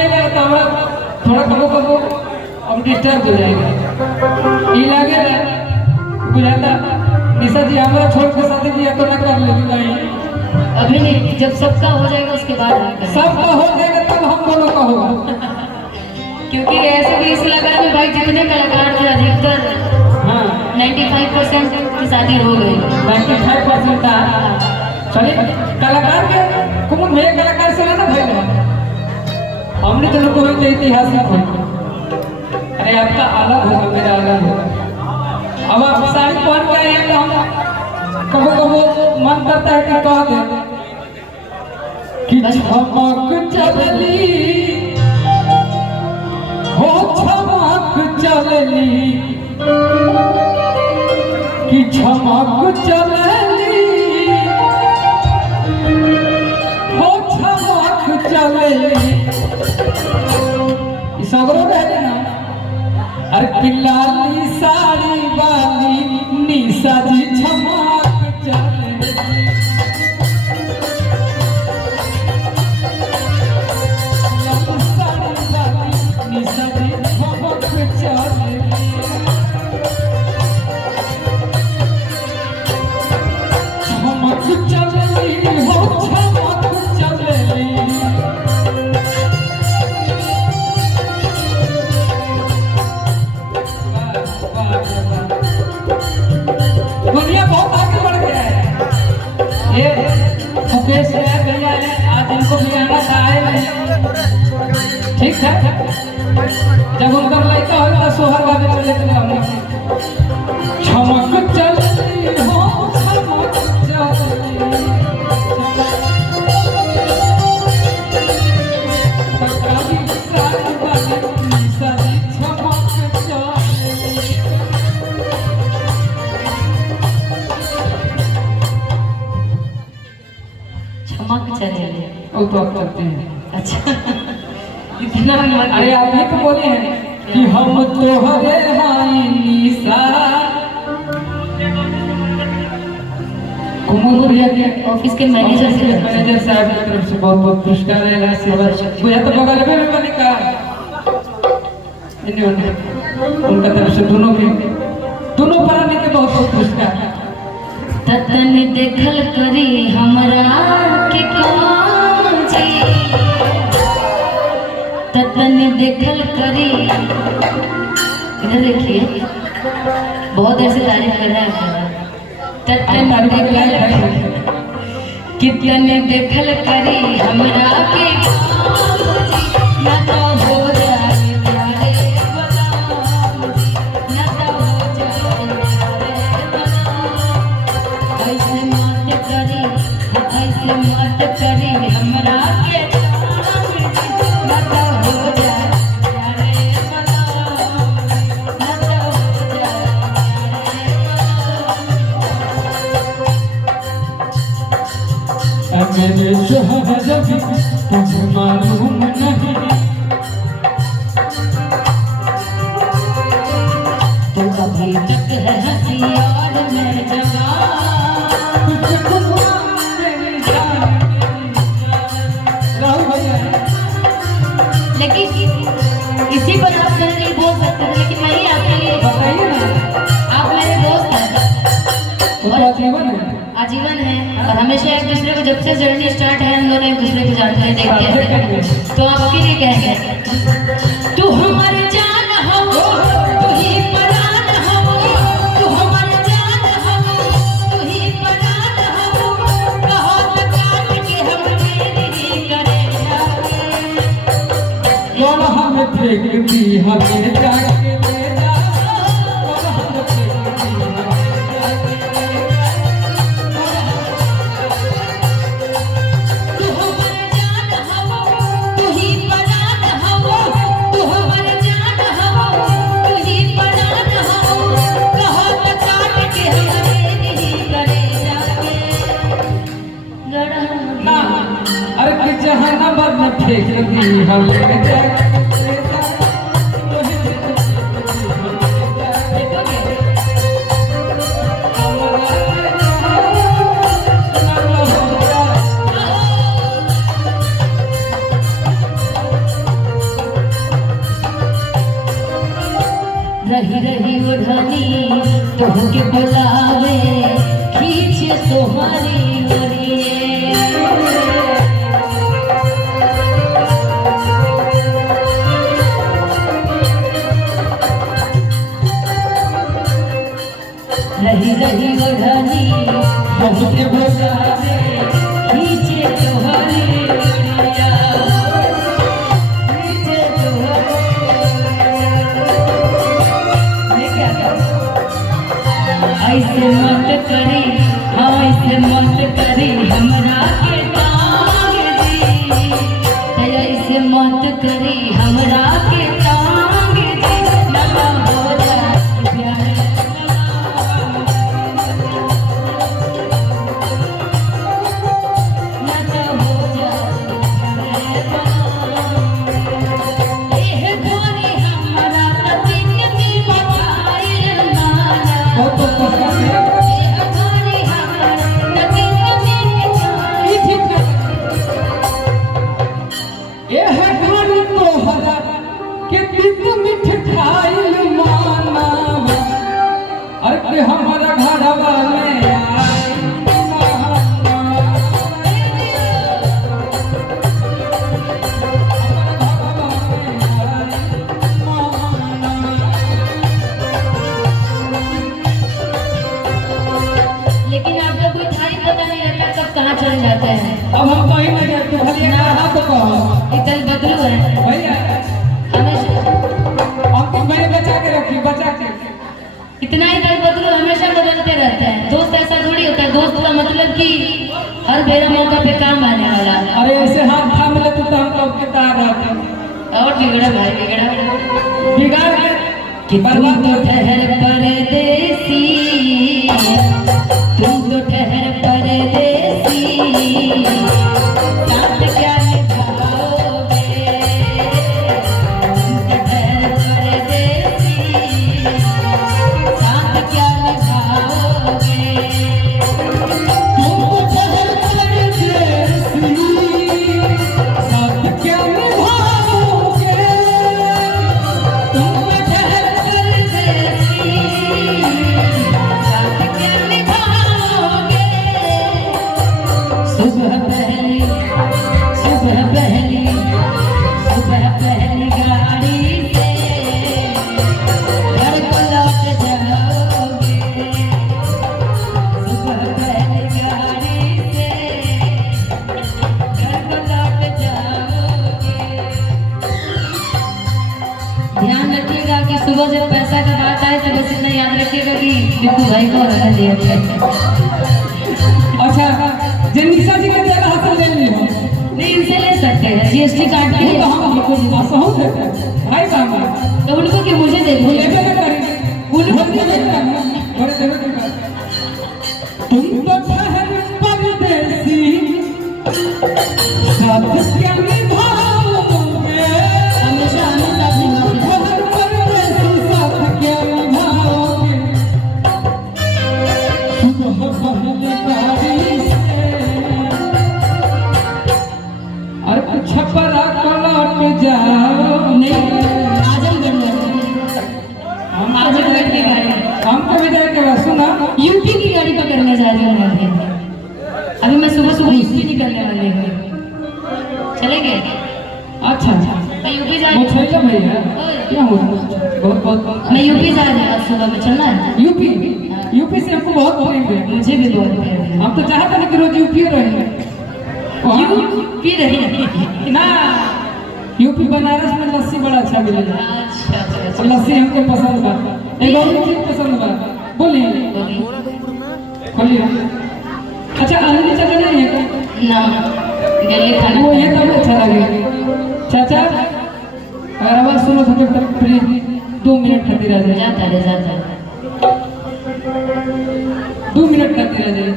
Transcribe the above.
नहीं लगता हमरा थोड़ा कबो कबो अब डिस्टर्ब हो जाएगा ये लगे बुझाता निशा जी हमारा छोड़ के शादी भी तो ना कर लेगी नहीं अभी नहीं, जब सबका हो जाएगा उसके बाद सबका हो जाएगा तब हम दोनों का होगा। क्योंकि ऐसे भी इस लगान में भाई जितने कलाकार थे अधिकतर 95% की शादी हो गई। 95% था। चलिए कलाकार के कौन भैया कलाकार से ना भाई हमने तो लोगों को ऐतिहासिक हो। अरे आपका अलग होगा मेरा अलग होगा। अब आप साड़ी पहन के आए तो हम कबो कबो मन करता है कि कह दे कि चमक चलली हो चमक चलली कि चमक चलली हो चमक चलली सगरो रहे ना। अरे लाली साड़ी वाली निशा जी चमक चलली लाली साड़ी वाली निशा जी चमक चलली चमक चलली हो चमक चलली। दुनिया बहुत आगे बढ़ गया है। ये मुकेश भैया है आज इनको भी आना आए नहीं ठीक है। जब उनका लड़का होगा सोहर वाले चले चमक चलती हो चमक चलती चमक चलेगी। वो तो आप करते हैं। अच्छा इतना अरे आप ये तो बोले हैं कि हम तो हरे हाई निशा कुमुद भैया के ऑफिस के मैनेजर साहब की तरफ से बहुत बहुत पुरस्कार है। सेवा भैया तो बगल में बने का उनका तरफ से दोनों प्राणी के बहुत बहुत पुरस्कार। ततन देखल करी हमरा के काम जी ततन देखल करी। इधर देखिए बहुत ऐसे तारीफ कर रहा है। ततन देखल कितने देखल करी हमरा के काम ना तो हो जाए प्यारे बलराम ना तो हो जाए प्यारे बलराम। ऐसे मत करी हमरा के ना तो हो जाए प्यारे बलराम ना तो हो जाए प्यारे मेरे शोहर जब तुझे मालूम नहीं तो अभी तक है हंसी और मैं जवान। लेकिन इसी पर आप मेरे लिए बोल सकते थे लेकिन मैं ही आपके लिए बताइए ना। आप मेरे दोस्त हैं और जीवन है आजीवन है और हमेशा एक दूसरे को जब से जर्नी स्टार्ट है हम दोनों एक दूसरे को जानते हैं देखते हैं। तो आपके लिए कहेंगे तू हमारे जान हो तू ही परान हो तू हमारे जान हो तू ही परान हो कहो तो काट के हम नहीं करेंगे। कौन हमें फेंक दी हमें जाके ले जा कौन हमें फेंक दी हमें जाके ले जा। तू हमारे जान हो तू ही परान हो तू हमारे जान हो तू ही परान हो कहो तो काट के हम नहीं करेंगे। ना अरे कि जहानाबाद में फेंक दी हमें जाके ले जा। ओढ़नी तुहके बुलावे खींचे तुम्हारी ओरिए। रही रही ओढ़नी तुहके बुलावे खींचे तुम्हारी ओरिया। ऐसे मत करी, हाँ ऐसे मत करी हमरा के टांग दी, ऐसे मत करी हमरा के टांग दी, ना हो जाए प्यार ना हो जाए एह गोरी हमरा त दिन दिन बताइल माना। अरे हमारा घरवा में आई लेकिन आप लोग कोई थारी पता नहीं रहता कब कहाँ चले जाते हैं। अब हम कहीं नहीं जाते, भले ना तो कहो इधर बदलू है भैया, हमेशा हमको मैंने बचा के रखी, बचा के। इतना ही दल बदलू हमेशा बदलते रहते हैं। दोस्त ऐसा थोड़ी होता है, दोस्त का मतलब कि हर बेरा मौका पे काम आने वाला। अरे ऐसे हाथ थाम ले तो हम कब के तार रहते और बिगड़ा भाई बिगड़ा बिगाड़ के कि तुम तो ठहर परदेसी, तुम तो ठहर परदेसी, साथ क्या निभाओगे, तुम तो ठहर परदेसी, साथ क्या निभाओगे। तुम ठहर परदेसी, साथ क्या निभाओगे, तुम ठहर परदेसी, साथ क्या निभाओगे। सुबह पहली गाड़ी से घर को लौट जाओगे। सुबह पहली गाड़ी से घर को लौट जाओगे। ध्यान रखिएगा कि सुबह जब पैसा का बात आए तो बस इतना याद रखिएगा कि बिल्कुल भाई को रहना चाहिए। अच्छा जे निशा जी के जगह हासिल ले ली हो नहीं इनसे ले सकते हैं जीएसटी कार्ड के वो लिए। तो हम असहु देते हैं भाई बाबा, तो उनको कि मुझे दे वो दीजिए। लेबे ना करेंगे, उन्हें देबे ना, बड़े देबे की बात। तुम तो ठहर परदेसी, साथ क्या निभाओगे, हमेशा अपने ठहर परदेसी, साथ क्या निभाओगे। सुबह पहली गाड़ी से और छपरा को लौट जाओ। नहीं आजमगढ़ में, आजमगढ़ की गाड़ी, हमको भी जाए के बाद सुना यूपी की गाड़ी पकड़ने जा रही हूँ मैं अभी मैं सुबह सुबह यूपी निकलने वाली हूँ। चलेंगे? अच्छा मैं यूपी जा वो रही हूँ। छोटा भैया क्या हुआ, बहुत बहुत मैं यूपी जा रही हूँ आज सुबह में, चलना है? यूपी से हमको बहुत प्रेम है। मुझे भी बहुत प्यार है। हम तो चाहते हैं कि रोज यूपी रहेंगे। यूपी रही ना यूपी बनारस में लस्सी बड़ा अच्छा मिलेगा, अच्छा लस्सी हमको पसंद बा। एक और चीज पसंद बा, बोलिए खोलिए। अच्छा आलू चले नहीं है ना गले खाने वो ये तब अच्छा लगे। चाचा अगर आवाज सुनो तो तब प्लीज 2 मिनट खातिर आ जाए, जाता है 2 मिनट खातिर आ जाए।